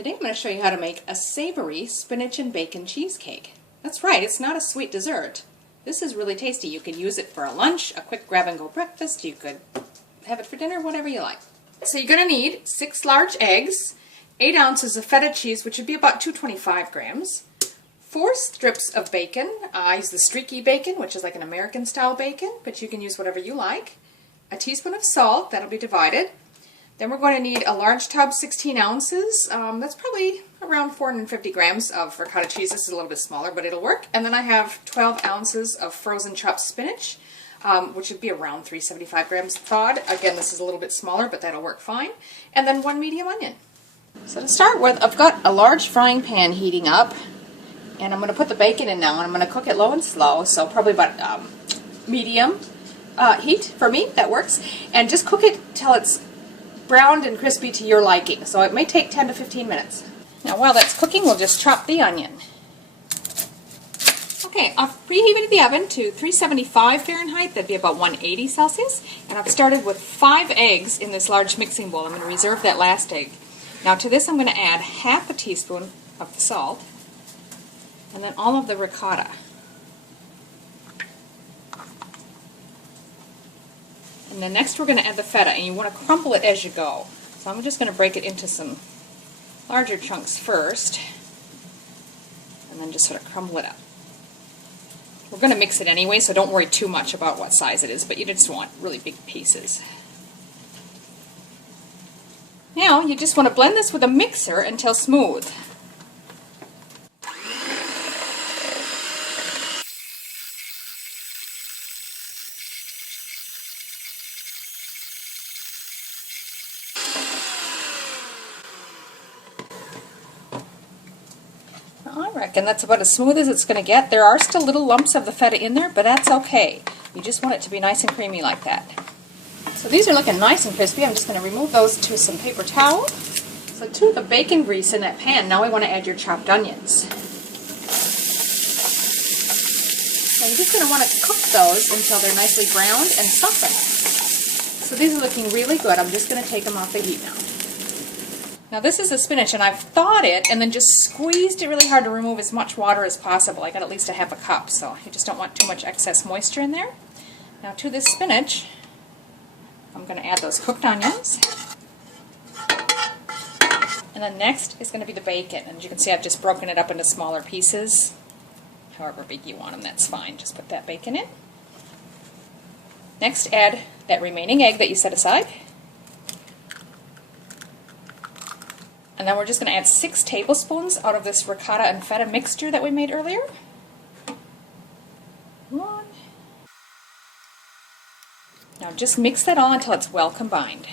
Today I'm going to show you how to make a savory spinach and bacon cheesecake. That's right, it's not a sweet dessert. This is really tasty. You could use it for a lunch, a quick grab-and-go breakfast. You could have it for dinner, whatever you like. So you're going to need 6 large eggs, 8 ounces of feta cheese, which would be about 225 grams, 4 strips of bacon. I use the streaky bacon, which is like an American-style bacon, but you can use whatever you like. A teaspoon of salt, that'll be divided. Then we're going to need a large tub, 16 ounces. That's probably around 450 grams of ricotta cheese. This is a little bit smaller, but it'll work. And then I have 12 ounces of frozen chopped spinach, which would be around 375 grams thawed. Again, this is a little bit smaller, but that'll work fine. And then 1 medium onion. So to start with, I've got a large frying pan heating up, and I'm going to put the bacon in now, and I'm going to cook it low and slow, so probably about medium heat for me. That works. And just cook it till it's browned and crispy to your liking. So it may take 10 to 15 minutes. Now while that's cooking, we'll just chop the onion. Okay, I've preheated the oven to 375 Fahrenheit, that'd be about 180 Celsius, and I've started with 5 eggs in this large mixing bowl. I'm going to reserve that last egg. Now to this I'm going to add half a teaspoon of the salt, and then all of the ricotta. And then next we're going to add the feta, and you want to crumble it as you go. So I'm just going to break it into some larger chunks first, and then just sort of crumble it up. We're going to mix it anyway, so don't worry too much about what size it is, but you just want really big pieces. Now you just want to blend this with a mixer until smooth. I reckon that's about as smooth as it's going to get. There are still little lumps of the feta in there, but that's okay. You just want it to be nice and creamy like that. So these are looking nice and crispy. I'm just going to remove those to some paper towel. So to the bacon grease in that pan, now we want to add your chopped onions. So you're just going to want to cook those until they're nicely browned and softened. So these are looking really good. I'm just going to take them off the heat now. Now this is the spinach, and I've thawed it and then just squeezed it really hard to remove as much water as possible. I got at least a half a cup, so you just don't want too much excess moisture in there. Now to this spinach, I'm going to add those cooked onions. And then next is going to be the bacon. And as you can see, I've just broken it up into smaller pieces. However big you want them, that's fine. Just put that bacon in. Next, add that remaining egg that you set aside. And then we're just going to add 6 tablespoons out of this ricotta and feta mixture that we made earlier. 1. Now just mix that all until it's well combined.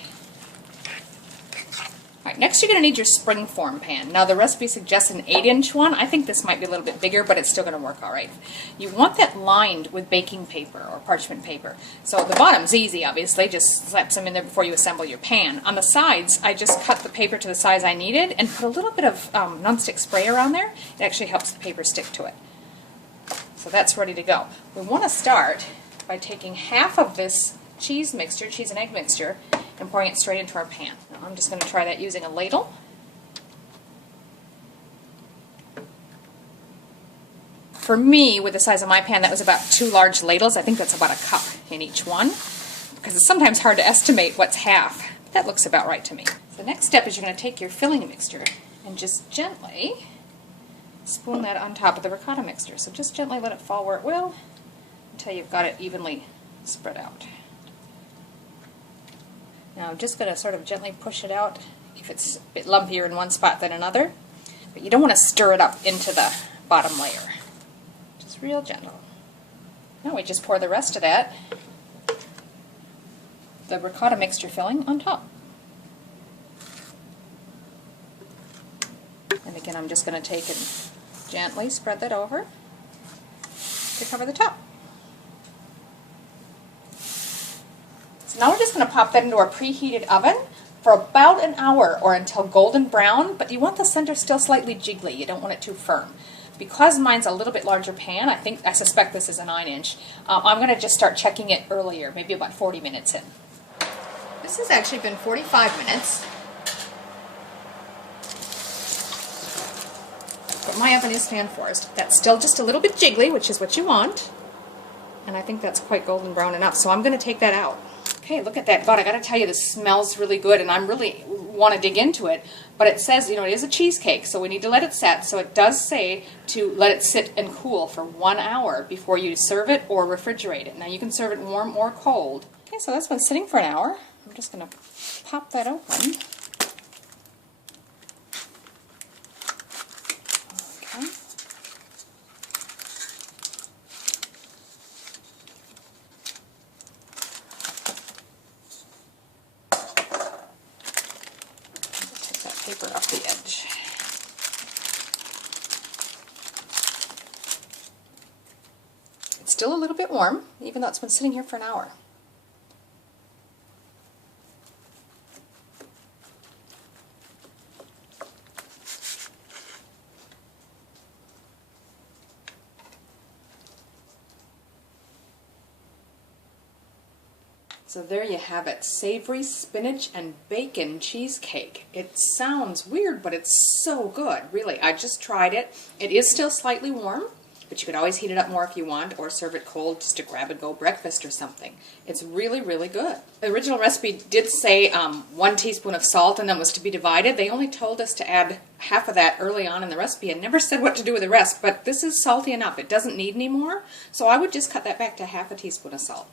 Alright, next you're going to need your springform pan. Now the recipe suggests an 8-inch one. I think this might be a little bit bigger, but it's still going to work alright. You want that lined with baking paper or parchment paper. So the bottom's easy, obviously. Just slap some in there before you assemble your pan. On the sides, I just cut the paper to the size I needed and put a little bit of nonstick spray around there. It actually helps the paper stick to it. So that's ready to go. We want to start by taking half of this cheese mixture, cheese and egg mixture, and pouring it straight into our pan. Now, I'm just going to try that using a ladle. For me, with the size of my pan, that was about 2 large ladles. I think that's about a cup in each one, because it's sometimes hard to estimate what's half. That looks about right to me. So the next step is you're going to take your filling mixture and just gently spoon that on top of the ricotta mixture. So just gently let it fall where it will until you've got it evenly spread out. Now I'm just going to sort of gently push it out if it's a bit lumpier in one spot than another. But you don't want to stir it up into the bottom layer. Just real gentle. Now we just pour the rest of that, the ricotta mixture filling, on top. And again, I'm just going to take and gently spread that over to cover the top. Now we're just going to pop that into our preheated oven for about an hour or until golden brown, but you want the center still slightly jiggly. You don't want it too firm. Because mine's a little bit larger pan, I suspect this is a 9-inch, I'm going to just start checking it earlier, maybe about 40 minutes in. This has actually been 45 minutes. But my oven is fan forced. That's still just a little bit jiggly, which is what you want. And I think that's quite golden brown enough, so I'm going to take that out. Okay, look at that. God, I got to tell you, this smells really good, and I really want to dig into it. But it says, you know, it is a cheesecake, so we need to let it set. So it does say to let it sit and cool for 1 hour before you serve it or refrigerate it. Now, you can serve it warm or cold. Okay, so that's been sitting for an hour. I'm just going to pop that open. Okay. Paper off the edge. It's still a little bit warm, even though it's been sitting here for an hour. So there you have it, savory spinach and bacon cheesecake. It sounds weird, but it's so good, really. I just tried it. It is still slightly warm, but you could always heat it up more if you want, or serve it cold just to grab-and-go breakfast or something. It's really, really good. The original recipe did say 1 teaspoon of salt and then was to be divided. They only told us to add half of that early on in the recipe and never said what to do with the rest, but this is salty enough. It doesn't need any more, so I would just cut that back to half a teaspoon of salt.